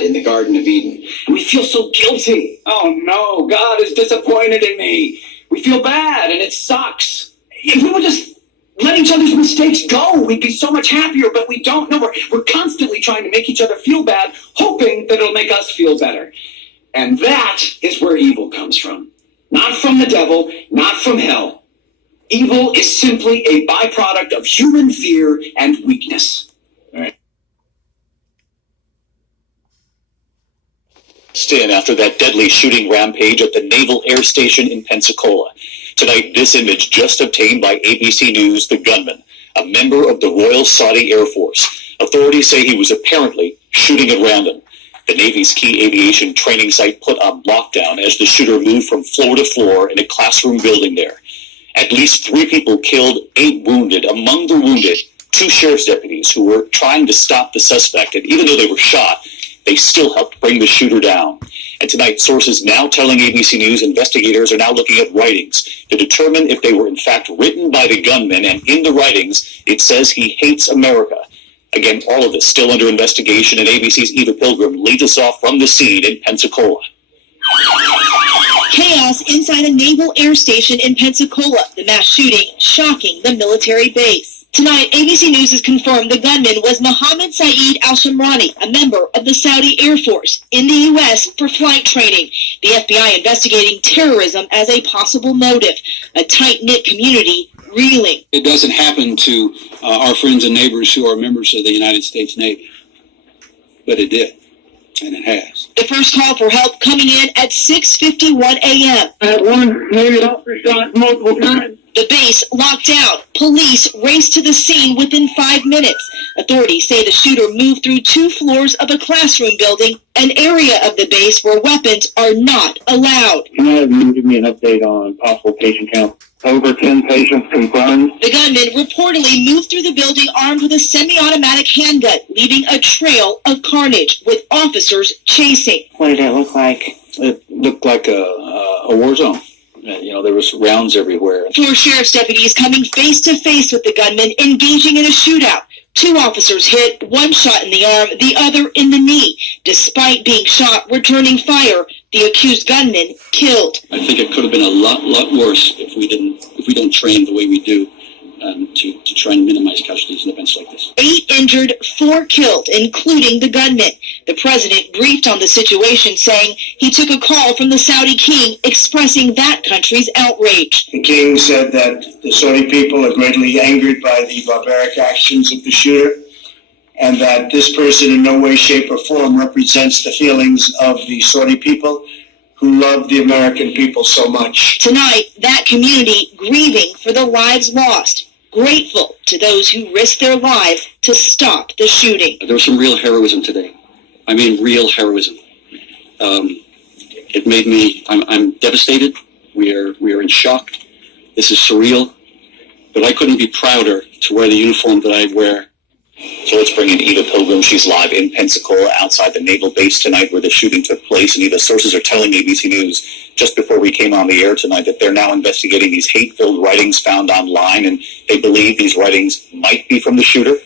God in the Garden of Eden. And we feel so guilty. Oh no, God is disappointed in me. We feel bad and it sucks. If we would just let each other's mistakes go, we'd be so much happier, but we don't know. We're constantly trying to make each other feel bad, hoping that it'll make us feel better. And that is where evil comes from. Not from the devil, not from hell. Evil is simply a byproduct of human fear and weakness. All right. In after that deadly shooting rampage at the Naval Air Station in Pensacola. Tonight, this image just obtained by ABC News, the gunman, a member of the Royal Saudi Air Force. Authorities say he was apparently shooting at random. The Navy's key aviation training site put on lockdown as the shooter moved from floor to floor in a classroom building there. At least 3 people killed, 8 wounded. Among the wounded, 2 sheriff's deputies who were trying to stop the suspect. And even though they were shot, they still helped bring the shooter down. And tonight, sources now telling ABC News investigators are now looking at writings to determine if they were in fact written by the gunman. And in the writings, it says he hates America. Again, all of this still under investigation, and ABC's Eva Pilgrim leads us off from the scene in Pensacola. Chaos inside a naval air station in Pensacola. The mass shooting shocking the military base. Tonight, ABC News has confirmed the gunman was Mohammed Saeed Al-Shamrani, a member of the Saudi Air Force in the U.S. for flight training. The FBI investigating terrorism as a possible motive. A tight-knit community reeling. It doesn't happen to our friends and neighbors who are members of the United States Navy, but it did, and it has. The first call for help coming in at 6:51 a.m. I had one Navy officer shot multiple times. The base locked down. Police raced to the scene within 5 minutes. Authorities say the shooter moved through 2 floors of a classroom building, an area of the base where weapons are not allowed. Can I have you give me an update on possible patient count? Over 10 patients confirmed. The gunman reportedly moved through the building armed with a semi-automatic handgun, leaving a trail of carnage with officers chasing. What did it look like? It looked like a war zone. There was rounds everywhere. 4 sheriff's deputies coming face to face with the gunman, engaging in a shootout. 2 officers hit, 1 shot in the arm, the other in the knee. Despite being shot, returning fire, the accused gunman killed. I think it could have been a lot worse if we don't train the way we do to try and minimize casualties in events like this. 8 injured, 4 killed, including the gunman. The president briefed on the situation, saying he took a call from the Saudi king expressing that country's outrage. The king said that the Saudi people are greatly angered by the barbaric actions of the shooter, and that this person in no way, shape, or form represents the feelings of the Saudi people who love the American people so much. Tonight, that community grieving for the lives lost, grateful to those who risked their lives to stop the shooting. There was some real heroism today. I mean, real heroism. It made me, I'm devastated. We are in shock. This is surreal. But I couldn't be prouder to wear the uniform that I wear. So let's bring in Eva Pilgrim. She's live in Pensacola outside the naval base tonight where the shooting took place. And Eva, sources are telling ABC News just before we came on the air tonight that they're now investigating these hate-filled writings found online, and they believe these writings might be from the shooter.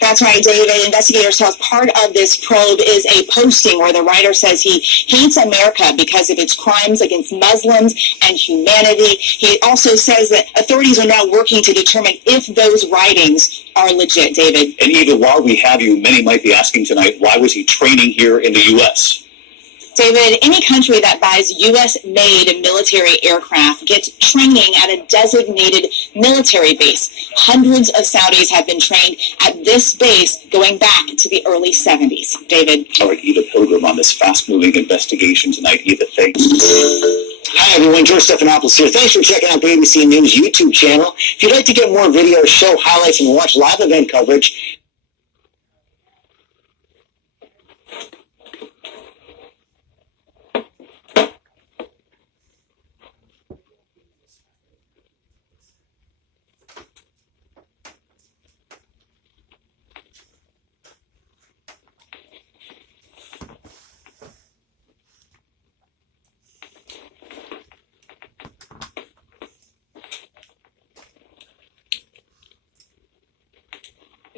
That's right, David. Investigators tell us part of this probe is a posting where the writer says he hates America because of its crimes against Muslims and humanity. He also says that authorities are now working to determine if those writings are legit, David. And Eva, while we have you, many might be asking tonight, why was he training here in the U.S.? David, any country that buys U.S.-made military aircraft gets training at a designated military base. Hundreds of Saudis have been trained at this base going back to the early 70s. David. All right, Eva Pilgrim on this fast-moving investigation tonight. Eva, thanks. Hi, everyone. George Stephanopoulos here. Thanks for checking out the ABC News YouTube channel. If you'd like to get more videos, show highlights, and watch live event coverage,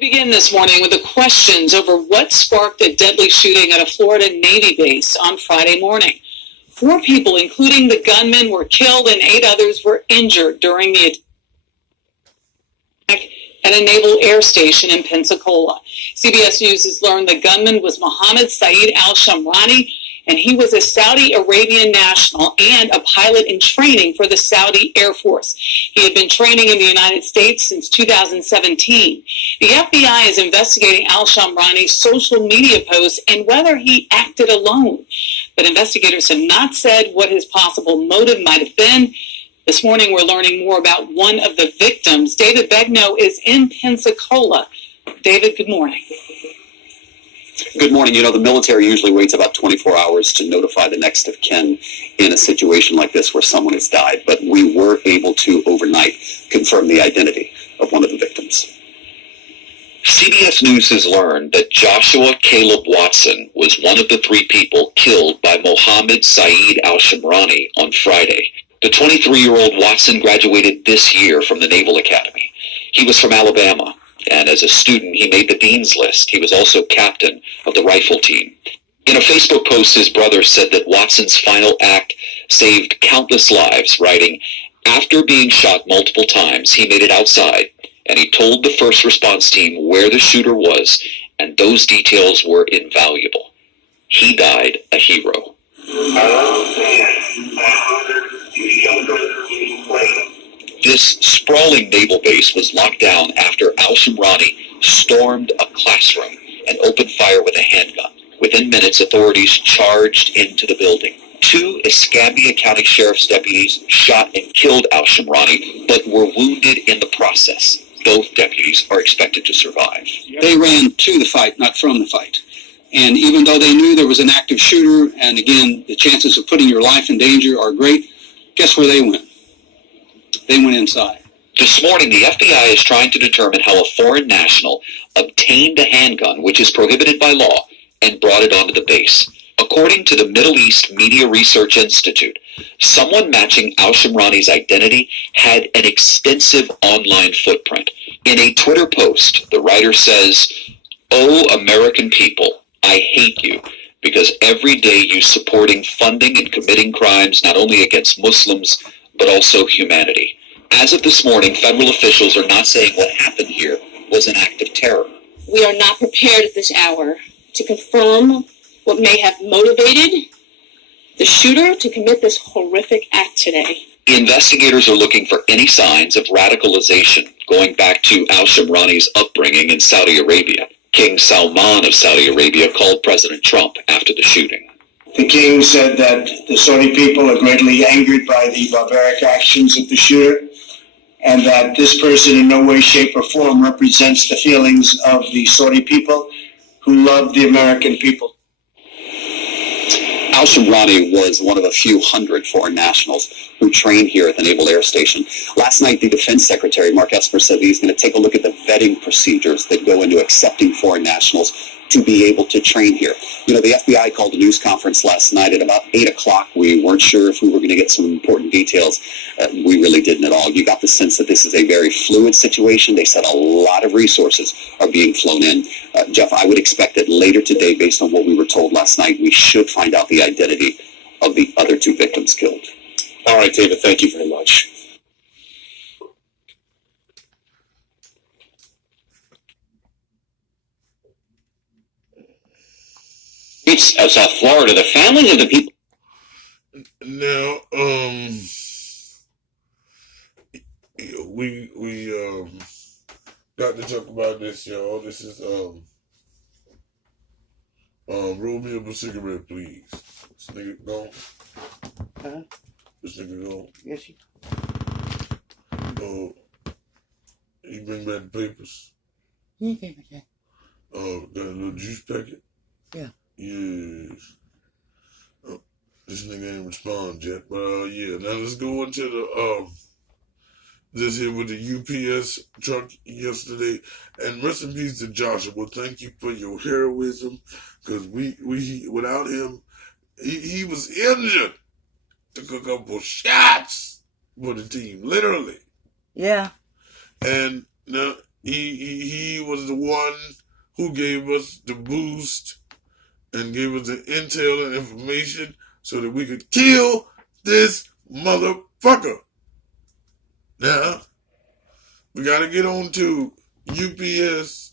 Begin this morning with the questions over what sparked a deadly shooting at a Florida Navy base on Friday morning. 4 people, including the gunman, were killed and 8 others were injured during the attack at a naval air station in Pensacola. CBS News has learned the gunman was Mohammed Saeed al-Shamrani, and he was a Saudi Arabian national and a pilot in training for the Saudi Air Force. He had been training in the United States since 2017. The FBI is investigating al-Shamrani's social media posts and whether he acted alone. But investigators have not said what his possible motive might have been. This morning, we're learning more about one of the victims. David Begnaud is in Pensacola. David, good morning. Good morning. You know, the military usually waits about 24 hours to notify the next of kin in a situation like this where someone has died. But we were able to overnight confirm the identity of one of the victims. CBS News has learned that Joshua Caleb Watson was one of the 3 people killed by Mohammed Saeed al-Shamrani on Friday. The 23-year-old Watson graduated this year from the Naval Academy. He was from Alabama, and as a student, he made the Dean's List. He was also captain of the rifle team. In a Facebook post, his brother said that Watson's final act saved countless lives, writing, "After being shot multiple times, he made it outside, and he told the first response team where the shooter was, and those details were invaluable. He died a hero." This sprawling naval base was locked down after al-Shamrani stormed a classroom and opened fire with a handgun. Within minutes, authorities charged into the building. 2 Escambia County Sheriff's deputies shot and killed al-Shamrani, but were wounded in the process. Both deputies are expected to survive. They ran to the fight, not from the fight. And even though they knew there was an active shooter, and again, the chances of putting your life in danger are great, guess where they went? They went inside. This morning, the FBI is trying to determine how a foreign national obtained a handgun, which is prohibited by law, and brought it onto the base. According to the Middle East Media Research Institute, someone matching al-Shamrani's identity had an extensive online footprint. In a Twitter post, the writer says, "Oh, American people, I hate you, because every day you supporting, funding, and committing crimes not only against Muslims, but also humanity." As of this morning, federal officials are not saying what happened here was an act of terror. We are not prepared at this hour to confirm what may have motivated the shooter to commit this horrific act today. Investigators are looking for any signs of radicalization going back to al-Shamrani's upbringing in Saudi Arabia. King Salman of Saudi Arabia called President Trump after the shooting. The king said that the Saudi people are greatly angered by the barbaric actions of the shooter, and that this person in no way, shape, or form represents the feelings of the Saudi people who love the American people. Al-Shamrani was one of a few hundred foreign nationals who trained here at the Naval Air Station. Last night, the Defense Secretary, Mark Esper, said that he's going to take a look at the vetting procedures that go into accepting foreign nationals to be able to train here. You know, the FBI called a news conference last night at about 8 o'clock. We weren't sure if we were going to get some important details. We really didn't at all. You got the sense that this is a very fluid situation. They said a lot of resources are being flown in. Jeff, I would expect that later today, based on what we were told last night, we should find out the identity of the other 2 victims killed. All right, David, thank you very much. It's South Florida. The families of the people. Now, we got to talk about this, y'all. This is roll me up a cigarette, please. This nigga gone. Huh? This nigga gone. Yes, you. You bring back the papers. Okay. Got a little juice packet. Yeah. Yes. This nigga ain't respond yet, but yeah. Now let's go into the this here with the UPS truck yesterday, and rest in peace to Joshua. Thank you for your heroism, because we without him, he was injured. Took a couple shots for the team, literally. Yeah. And now He was the one who gave us the boost and gave us the intel and information so that we could kill this motherfucker. Now, we gotta get on to UPS.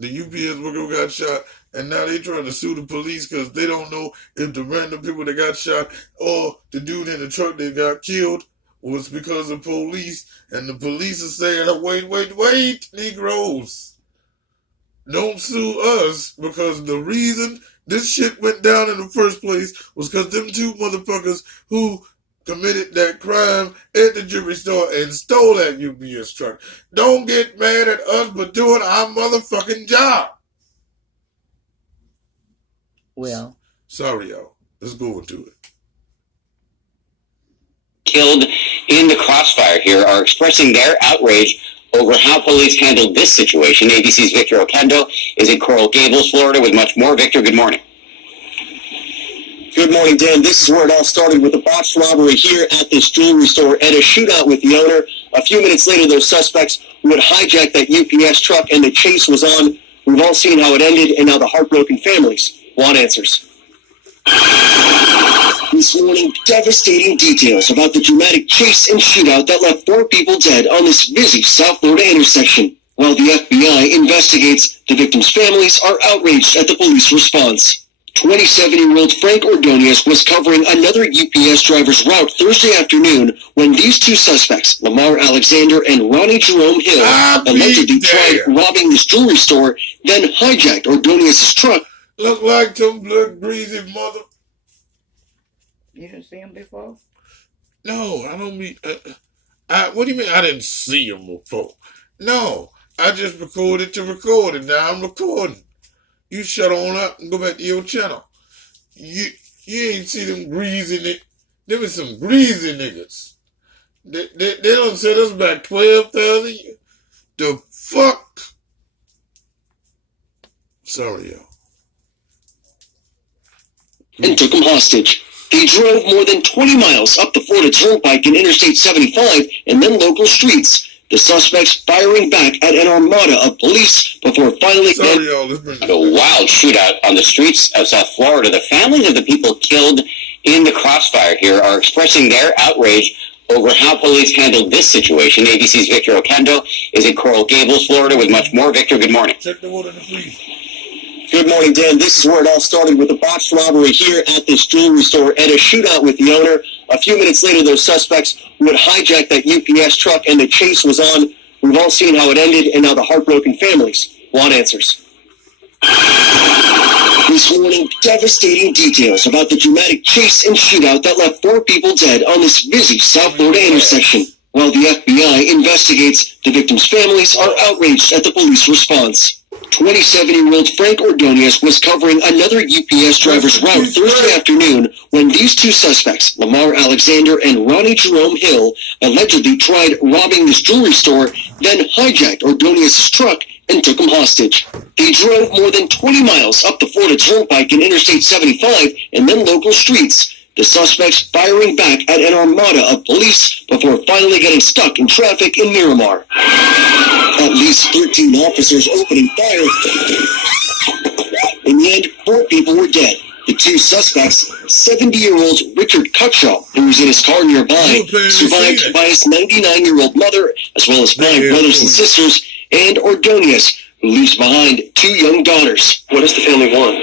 The UPS worker who got shot, and now they trying to sue the police because they don't know if the random people that got shot or the dude in the truck that got killed was because of police. And the police are saying, wait, Negroes. Don't sue us, because the reason this shit went down in the first place was because them two motherfuckers who committed that crime at the jewelry store and stole that UPS truck. Don't get mad at us for doing our motherfucking job. Well, sorry, y'all. Let's go into it. Killed in the crossfire here are expressing their outrage over how police handled this situation. ABC's Victor Oquendo is in Coral Gables, Florida, with much more. Victor, good morning. Good morning, Dan. This is where it all started, with a botched robbery here at this jewelry store and a shootout with the owner. A few minutes later, those suspects would hijack that UPS truck, and the chase was on. We've all seen how it ended, and now the heartbroken families want answers. This morning, devastating details about the dramatic chase and shootout that left 4 people dead on this busy South Florida intersection. While the FBI investigates, the victims' families are outraged at the police response. 27-year-old Frank Ordonez was covering another UPS driver's route Thursday afternoon when these two suspects, Lamar Alexander and Ronnie Jerome Hill, allegedly tried robbing this jewelry store, then hijacked Ordonez's truck. Look like them blood greasy mother. You didn't see him before? No, I don't mean... what do you mean I didn't see him before? No, I just recorded to record, and now I'm recording. You shut on up and go back to your channel. You ain't see them greasy There was some greasy niggas. They done set us back 12,000 years. The fuck? Sorry, y'all. And took him hostage. They drove more than 20 miles up the Florida Turnpike and Interstate 75 and then local streets. The suspects firing back at an armada of police before finally... A wild shootout on the streets of South Florida. The families of the people killed in the crossfire here are expressing their outrage over how police handled this situation. ABC's Victor Oquendo is in Coral Gables, Florida, with much more. Victor, good morning. Check the water in the freezer. Good morning, Dan. This is where it all started, with a botched robbery here at this jewelry store and a shootout with the owner. A few minutes later, those suspects would hijack that UPS truck, and the chase was on. We've all seen how it ended, and now the heartbroken families want answers. This morning, devastating details about the dramatic chase and shootout that left 4 people dead on this busy South Florida intersection. While the FBI investigates, the victims' families are outraged at the police response. 27-year-old Frank Ordonez was covering another UPS driver's route Thursday afternoon when these two suspects, Lamar Alexander and Ronnie Jerome Hill, allegedly tried robbing this jewelry store, then hijacked Ordonez's truck and took him hostage. They drove more than 20 miles up the Florida Turnpike and Interstate 75 and then local streets. The suspects firing back at an armada of police before finally getting stuck in traffic in Miramar. At least 13 officers opening fire. In the end, 4 people were dead. The 2 suspects, 70-year-old Richard Cutshaw, who was in his car nearby, survived by his 99-year-old mother, as well as 5 brothers and sisters, and Ordonez, who leaves behind 2 young daughters. What does the family want?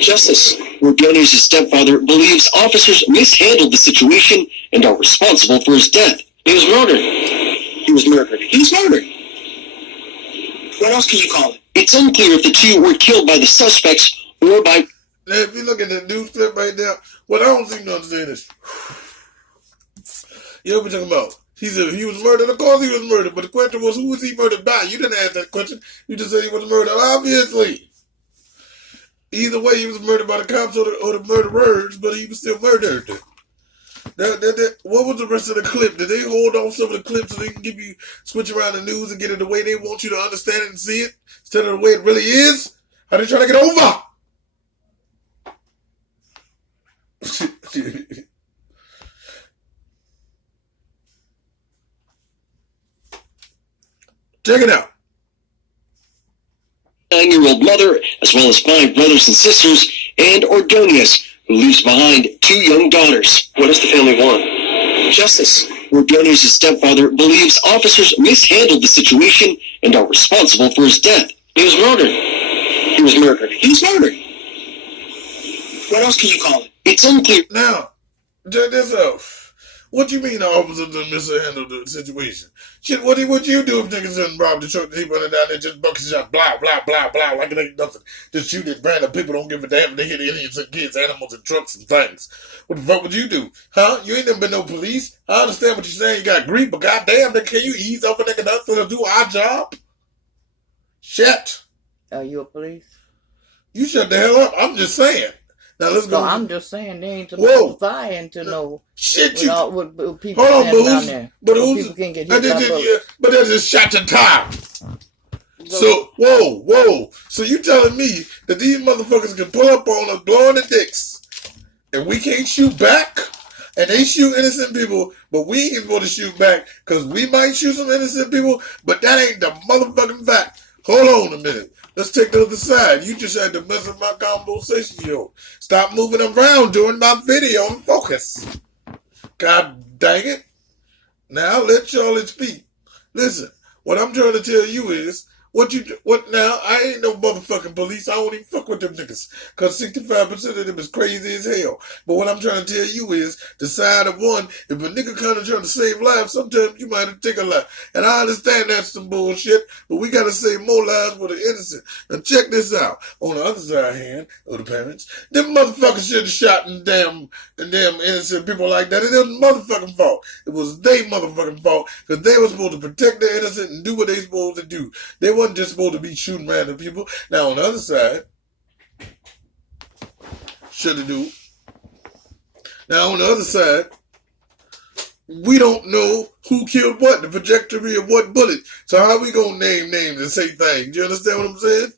Justice. Ordonez's stepfather believes officers mishandled the situation and are responsible for his death. He was murdered. He was murdered. He was murdered. What else can you call it? It's unclear if the 2 were killed by the suspects or by... Now, if you look at the news clip right now, what I don't seem to understand is... You know what we're talking about? He said he was murdered. Of course he was murdered. But the question was, who was he murdered by? You didn't ask that question. You just said he was murdered. Obviously. Either way, he was murdered by the cops or the murderers, but he was still murdered. What was the rest of the clip? Did they hold on some of the clips so they can switch around the news and get it the way they want you to understand it and see it instead of the way it really is? Are they trying to get over? Check it out. 9-year-old mother, as well as 5 brothers and sisters, and Ordonez, who leaves behind 2 young daughters. What does the family want? Justice. Ordonez's stepfather believes officers mishandled the situation and are responsible for his death. He was murdered. He was murdered. He was murdered. What else can you call it? It's unclear. Now, check this out. What you mean the officers done mishandled the situation? Shit, what would you do if niggas done robbed the truck and he running down there just bucket shot, blah, blah, blah, blah, like it ain't nothing. Just shoot at random people, don't give a damn. They hit Indians and kids, animals and trucks and things. What the fuck would you do? Huh? You ain't never been no police. I understand what you're saying, you got grief, but goddamn, nigga, can you ease off a nigga nothing to do our job? Shit. Are you a police? You shut the hell up. I'm just saying. Now let's go. So I'm just saying they ain't supposed to fire to know. Shit, you. With people Hold on, down there. but who's? People can get hit by bullets. But they just shot your time. So whoa. So you telling me that these motherfuckers can pull up on us blowing the dicks, and we can't shoot back? And they shoot innocent people, but we ain't supposed to shoot back because we might shoot some innocent people, but that ain't the motherfucking fact. Hold on a minute. Let's take the other side. You just had to mess up my conversation, yo. Stop moving around during my video and focus. God dang it. Now let y'all speak. Listen, what I'm trying to tell you is, what now? I ain't no motherfucking police. I don't even fuck with them niggas. Cause 65% of them is crazy as hell. But what I'm trying to tell you is, the side of one, if a nigga kind of trying to save lives, sometimes you might have to take a life. And I understand that's some bullshit, but we gotta save more lives for the innocent. Now check this out. On the other side hand of the parents, them motherfuckers should have shot and damn innocent people like that. It wasn't motherfucking fault. It was they motherfucking fault, cause they were supposed to protect the innocent and do what they supposed to do. They wasn't just supposed to be shooting random people. Now on the other side, should have do. Now on the other side, we don't know who killed what, the trajectory of what bullet. So how we gonna name names and say things? Do you understand what I'm saying?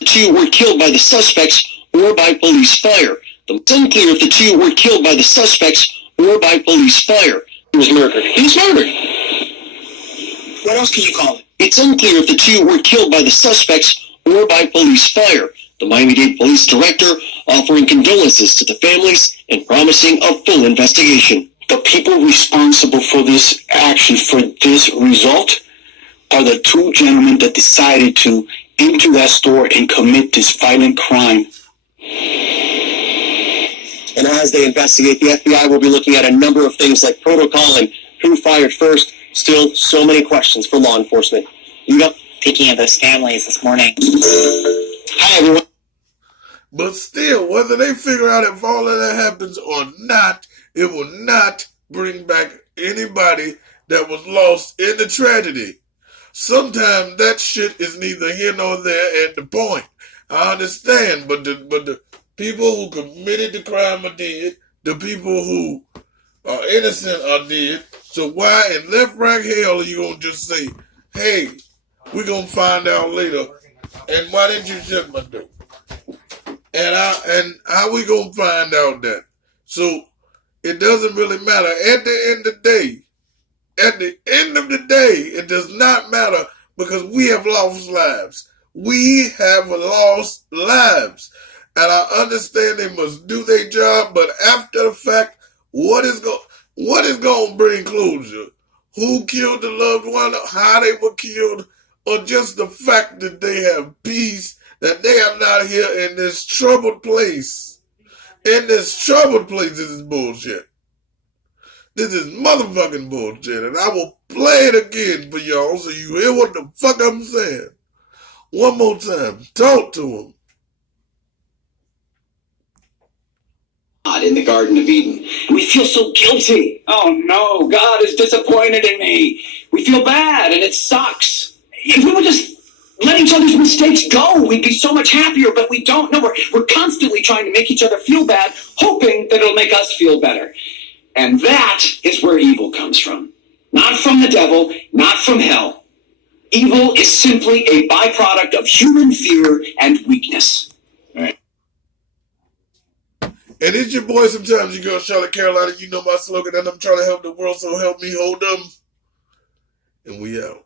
The 2 were killed by the suspects or by police fire. It's unclear if the 2 were killed by the suspects or by police fire. He was murdered. He was murdered. What else can you call it? It's unclear if the 2 were killed by the suspects or by police fire. The Miami-Dade police director offering condolences to the families and promising a full investigation. The people responsible for this action, for this result, are the 2 gentlemen that decided to enter that store and commit this violent crime. And as they investigate, the FBI will be looking at a number of things like protocol and who fired first. Still, so many questions for law enforcement. Speaking of those families this morning. Hi, everyone. But still, whether they figure out if all of that happens or not, it will not bring back anybody that was lost in the tragedy. Sometimes that shit is neither here nor there at the point. I understand, but the people who committed the crime are dead. The people who are innocent are dead. So why in left rank hell are you gonna just say, hey, we're gonna find out later, and why didn't you shut my door? And how we gonna find out that? So it doesn't really matter. At the end of the day, it does not matter because we have lost lives. We have lost lives. And I understand they must do their job, but after the fact, what is going to bring closure? Who killed the loved one, how they were killed, or just the fact that they have peace, that they are not here in this troubled place. In this troubled place, this is bullshit. This is motherfucking bullshit, and I will play it again for y'all so you hear what the fuck I'm saying. One more time, talk to them. In the Garden of Eden. We feel so guilty. Oh no, God is disappointed in me. We feel bad and it sucks. If we would just let each other's mistakes go, we'd be so much happier, but we don't know. We're constantly trying to make each other feel bad, hoping that it'll make us feel better. And that is where evil comes from. Not from the devil, not from hell. Evil is simply a byproduct of human fear and weakness. And it's your boy, Sometimes You Go, Charlotte, Carolina. You know my slogan, and I'm trying to help the world, so help me hold them. And we out.